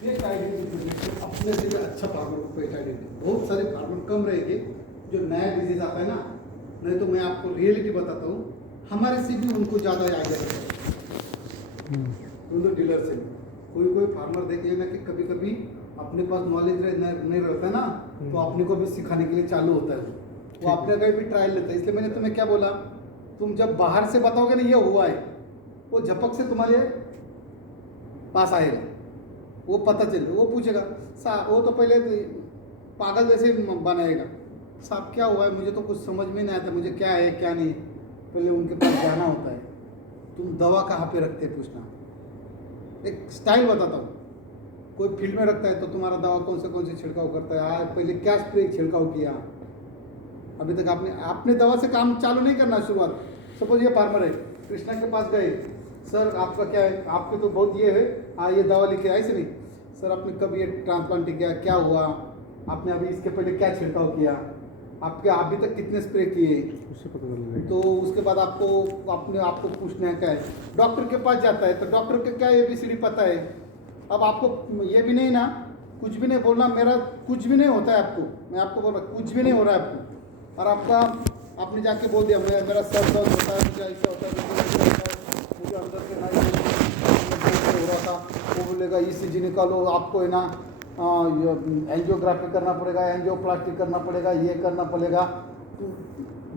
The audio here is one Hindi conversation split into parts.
पेस्ट आइडेंटिफिकेशन अपने से भी अच्छा फार्मर को पेस्ट आइडेंटिफिकेशन। बहुत सारे फार्मर कम रहेंगे जो नया डिजीज आता है ना, नहीं तो मैं आपको रियलिटी बताता हूँ, हमारे से भी उनको ज़्यादा आइडिया रहता है उन डीलर से। कोई कोई फार्मर देखिए ना कि कभी कभी अपने पास नॉलेज नहीं रहता है ना, तो अपने को भी सिखाने के लिए चालू होता है, वो अपने का भी ट्रायल लेता है। इसलिए मैंने तुम्हें क्या बोला, तुम जब बाहर से बताओगे ना ये हुआ है, वो झपक से तुम्हारे पास आएगा, वो पता चले, वो पूछेगा साहब, वो तो पहले पागल जैसे बनाएगा, साहब क्या हुआ है, मुझे तो कुछ समझ में नहीं आता, मुझे क्या है क्या नहीं, पहले उनके पास जाना होता है। तुम दवा कहाँ पे रखते हैं पूछना, एक स्टाइल बताता हूँ। कोई फील्ड में रखता है तो तुम्हारा दवा कौन से छिड़काव करता है, आज पहले क्या स्प्रे छिड़काव किया, अभी तक आपने दवा से काम चालू नहीं करना शुरुआत। सपोज ये फार्मर है, कृष्णा के पास गए, सर आपका क्या है, आपके तो बहुत ये है, ये दवा लिखे, ऐसे नहीं सर आपने कब ये ट्रांसप्लांट किया, क्या हुआ, आपने अभी इसके पहले क्या छिड़काव किया, आपके अभी तक कितने स्प्रे किए, उससे पता चल जाएगा। तो उसके बाद आपको पूछना है क्या है, डॉक्टर के पास जाता है तो डॉक्टर के क्या ABCD पता है। अब आपको ये भी नहीं ना, कुछ भी नहीं बोलना, मेरा कुछ भी नहीं होता है आपको, मैं आपको बोल रहा कुछ भी नहीं हो रहा है आपको, और आपने जाके बोल दिया मेरा सर दर्द होता है, मुझे ऐसा होता है, मुझे अंदर से नहीं हो रहा था, वो बोलेगा ECG निकालो, आपको है ना एंजियोग्राफी करना पड़ेगा, एंजियोप्लास्टी करना पड़ेगा, ये करना पड़ेगा,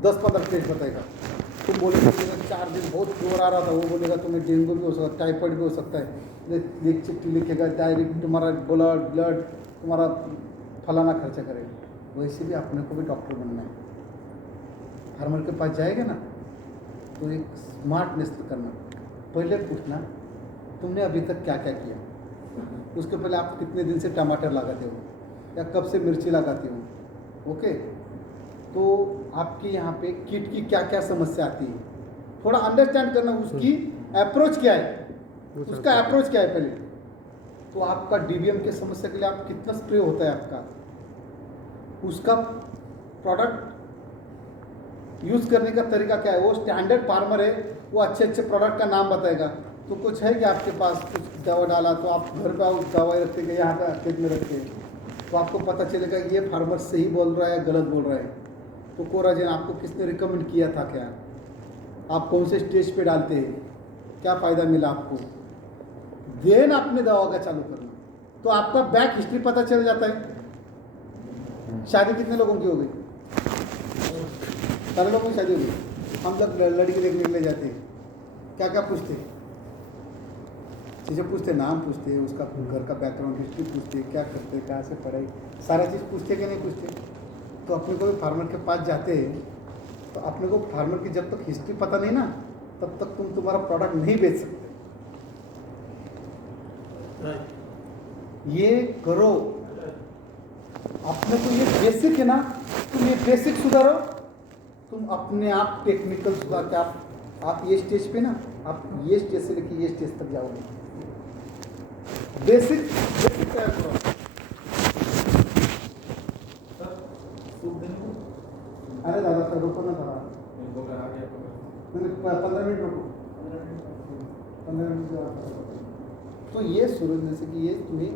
10-15 टेस्ट बताएगा। तुम बोलेगा मेरा 4 दिन बहुत फीवर आ रहा था, वो बोलेगा तुम्हें डेंगू भी हो सकता है, टाइफाइड भी हो सकता है, एक चिट्ठी लिखेगा, डायरेक्ट तुम्हारा ब्लड तुम्हारा फलाना खर्चा करेगा। वैसे भी अपने को भी डॉक्टर बनना है, फार्मर के पास जाएगा ना तो एक स्मार्टनेस करना, पहले पूछना तुमने अभी तक क्या क्या किया, उसके पहले आप कितने दिन से टमाटर लगाते हो या कब से मिर्ची लगाते हो, ओके, तो आपके यहाँ पे कीट की क्या क्या समस्या आती है, थोड़ा अंडरस्टैंड करना, उसकी अप्रोच क्या है, उसका अप्रोच क्या है पहले, तो आपका DBM के समस्या के लिए आप कितना स्प्रे होता है आपका, उसका प्रोडक्ट यूज़ करने का तरीका क्या है, वो स्टैंडर्ड फार्मर है, वो अच्छे अच्छे प्रोडक्ट का नाम बताएगा। तो कुछ है कि आपके पास कुछ दवा डाला तो आप घर पे दवाई रखते हैं, यहाँ पे खेत में रखते हैं, तो आपको पता चलेगा ये फार्मर सही बोल रहा है गलत बोल रहा है। तो कोराजेन आपको किसने रिकमेंड किया था, क्या आप कौन से स्टेज पे डालते हैं, क्या फ़ायदा मिला आपको, देन आपने दवा का चालू करना, तो आपका बैक हिस्ट्री पता चल जाता है। शादी कितने लोगों की हो गई, सारे लोगों की शादी हो गई, हम लोग लड़की देखने के लिए जाते हैं, क्या क्या पूछते हैं, चीज़ें पूछते, नाम पूछते, उसका घर का बैकग्राउंड हिस्ट्री पूछते, क्या करते, कहाँ से पढ़ाई, सारा चीज़ पूछते कि नहीं पूछते। तो अपने को फार्मर के पास जाते हैं तो अपने को फार्मर की जब तक हिस्ट्री पता नहीं ना, तब तक तुम्हारा प्रोडक्ट नहीं बेच सकते। ये करो, अपने को ये बेसिक है ना, तुम ये बेसिक सुधारो, तुम अपने आप टेक्निकल सुधार के आप ये स्टेज पे ना, आप ये स्टेज से लेके ये स्टेज तक जाओगे। बेसिक तैयार करो। अरे दादा सर रुको ना दादा, मैंने 15 मिनट रुको, 15 मिनट। तो ये शुरू जैसे कि ये तुम्हें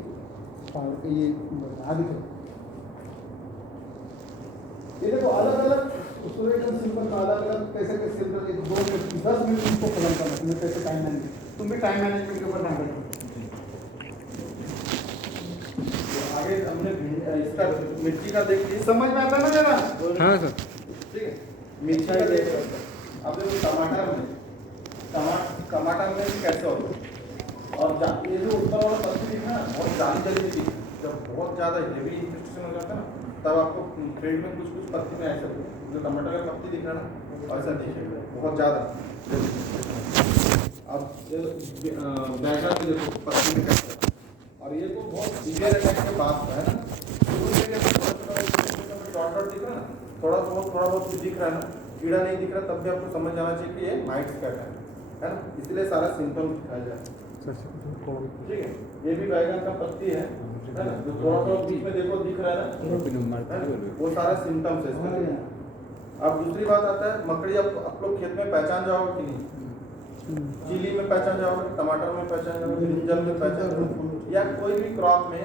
पहाड़ के ये आगे ये देखो अलग अलग सिंपल का अलग अलग कैसे कैसे सिंपल 1 2 मिनट 10 मिनट इसको खत्म करना, तुम्हें कैसे टाइम मैनेजमेंट, तुम भी टाइम मैनेजमेंट के ऊपर ध्यान रखो। आगे हमने इसका मिर्ची का देख लिया, समझ में आता ना जरा। हाँ सर, ठीक है, मिर्ची का देख, अब देखो टमाटर में कैसे होता है, और ये जो ऊपर वाला पत्ती दिख रहा है बहुत जाली जाली में दिख, जब बहुत ज़्यादा हेवी इन्फेक्शन हो जाता है ना, तब आपको फील्ड में कुछ कुछ पत्ती में ऐसा जो टमाटर का पत्ती दिख रहा है ना ऐसा दिखेगा बहुत ज़्यादा। अब बैगन भी देखो पत्ती में कैसे, और ये तो बहुत सीवियर अटैक के बाद है ना, डॉट दिख रहा है ना, थोड़ा बहुत दिख रहा है ना, कीड़ा नहीं दिख रहा, तब भी आपको समझ जाना चाहिए कि ये माइट्स का है ना, इसलिए सारा सिम्टम दिखाया जाए। ठीक है, ये भी बैगन का पत्ती है ना, जो थोड़ा बीच में देखो दिख रहा है ना, वो सारा सिम्टम्स है। अब दूसरी बात आता है मकड़ी, आप लोग खेत में पहचान जाओगे कि नहीं, चिली में पहचान जाओगे, टमाटर में पहचान जाओगे, ब्रिंजल में पहचान जाओगे, या कोई भी क्रॉप में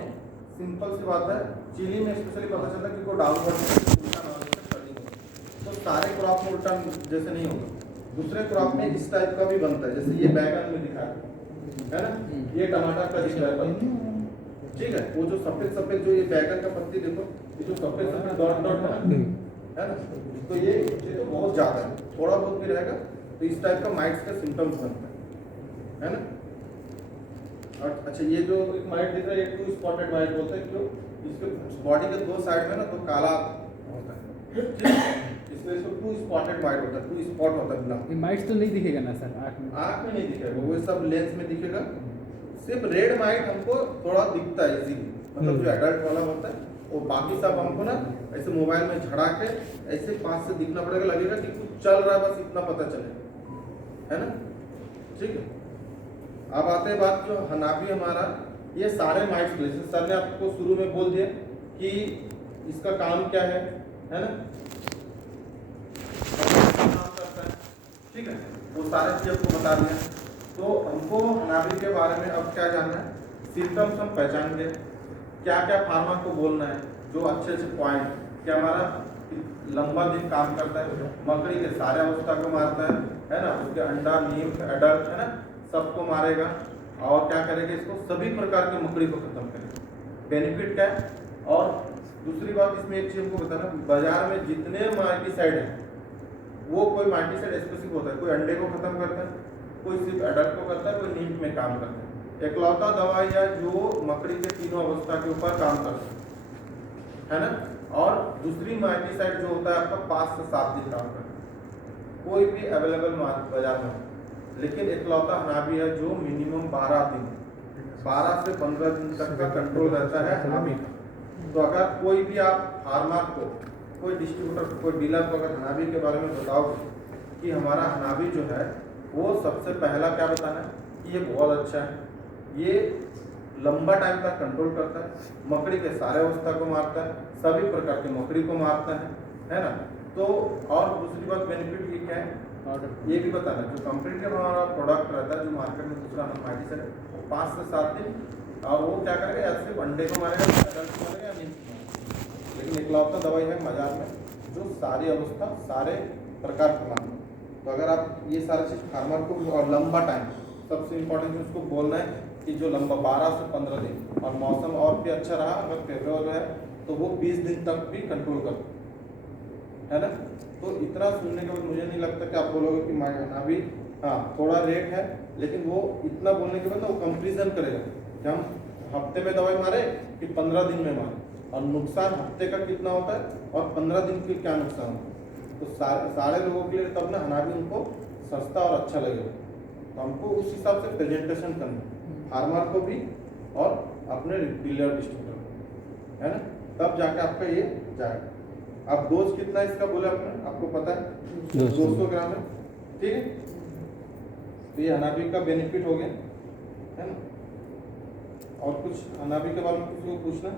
सिंपल सी बात है, चिली में स्पेशली पता चलता है कि को डाउनवर्ड उल्टा ना हो, कटिंग हो। तो सारे क्रॉप में उल्टा जैसे नहीं होगा, दूसरे क्रॉप में इस टाइप का भी बनता है, जैसे ये बैगन में दिखा है ना, ये टमाटर का दिख रहा है पत्ती, ठीक है। वो जो सफेद सफेद जो ये बैगन का पत्ती देखो, ये जो सफेद सफेद डॉट डॉट है ना, तो ये तो बहुत ज्यादा है, थोड़ा बहुत भी रहेगा तो इस टाइप का माइट्स का सिम्टम्स बनता है ना। और अच्छा, ये जो एक माइट दिख रहा है, एक टू स्पॉटेड माइट बोलते हैं, क्यों? इसके बॉडी के दो साइड में ना तो काला होता है, इसमें इसको टू स्पॉटेड माइट होता है, टू स्पॉट होता है ब्लैक। ये माइट्स तो नहीं दिखेगा ना सर आँख में? आँख में नहीं दिखेगा, वो सब लेंस में दिखेगा। सिर्फ रेड माइट हमको थोड़ा दिखता है इजीली, मतलब जो एडल्ट वाला होता है, वो बाकी सब हमको ना ऐसे मोबाइल में झड़ा के ऐसे पास से दिखना पड़ेगा, लगेगा कि कुछ चल रहा है, बस इतना पता चलेगा, है ना, ठीक है। अब आते हैं बात जो हनाबी हमारा, ये सारे माइट्स प्लेसेस सर ने आपको शुरू में बोल दिया कि इसका काम क्या है ना, काम करता है, ठीक है, वो सारे चीज आपको बता दिया। तो हमको हनाबी के बारे में अब क्या जानना है, सिम्टम्स हम पहचान गए, क्या क्या फार्मा को बोलना है, जो अच्छे अच्छे पॉइंट, क्या हमारा लंबा दिन काम करता है, मकड़ी के सारे अवस्था को मारता है ना, उसके अंडा नीम एडल्ट है ना सबको मारेगा, और क्या करेगा, इसको सभी प्रकार की मकड़ी को खत्म करेगा, बेनिफिट क्या है। और दूसरी बात इसमें एक चीज हमको बताना, बाजार में जितने मार्टिसाइड है वो कोई मार्टिसाइड स्पेसिफिक होता है, कोई अंडे को खत्म करता है, कोई सिर्फ एडल्ट को करता है, कोई नीम में काम करता है। एकलौता दवाई है जो मकड़ी के तीनों अवस्था के ऊपर काम करता है ना। और दूसरी मार्टिसाइड जो होता है आपका 5 से 7 दिन काम करता है, कोई भी अवेलेबल बाजार में, लेकिन एकलौता हनाबी है जो मिनिमम 12 दिन, 12 से 15 दिन तक का कंट्रोल रहता है हनाबी का। तो अगर कोई भी आप फार्मर को, कोई डिस्ट्रीब्यूटर को, कोई डीलर को अगर हनाबी के बारे में बताओगे कि हमारा हनाबी जो है, वो सबसे पहला क्या बताना है कि ये बहुत अच्छा है, ये लंबा टाइम तक कंट्रोल करता है, मकड़ी के सारे अवस्था को मारता है, सभी प्रकार की मकड़ी को मारता है ना। तो और दूसरी बात बेनिफिट ये क्या है, ये भी बताना, जो कंपनी का हमारा प्रोडक्ट रहता है जो मार्केट में दूसरा मार्टिसाइड, 5 से 7 दिन, और वो क्या करेगा, या सिर्फ अंडे को मारेगा, एडल्ट को मारेगा, या नीम को मारेगा। लेकिन एकलौता दवाई है बाजार में जो सारी अवस्था सारे प्रकार को मारता है। तो अगर आप ये सारी चीज़ फार्मर को, और लंबा टाइम सबसे इम्पोर्टेंट उसको बोलना है कि जो लंबा 12 से 15 दिन, और मौसम और भी अच्छा रहा अगर फेवरेबल है तो वो 20 दिन तक भी कंट्रोल कर, है ना। तो इतना सुनने के बाद मुझे नहीं लगता कि आप बोलोगे कि हनाबी हाँ थोड़ा रेट है, लेकिन वो इतना बोलने के बाद ना वो कंपेरिजन करेगा कि हम हफ्ते में दवाई मारे कि 15 दिन में मारे, और नुकसान हफ्ते का कितना होता है और 15 दिन के क्या नुकसान होता है। तो सारे लोगों के लिए तब ना हनाबी उनको सस्ता और अच्छा लगेगा। तो हमको उस हिसाब से प्रेजेंटेशन करना है फार्मर को भी और अपने डीलर डिस्ट्रीब्यूटर को, है ना, तब जाके आपका ये जाएगा। अब डोज कितना है इसका बोले आपने, आपको पता है 200 ग्राम है, ठीक है। तो ये हनाबी का बेनिफिट हो गया, है ना। और कुछ हनाबी के बारे में कुछ पूछना?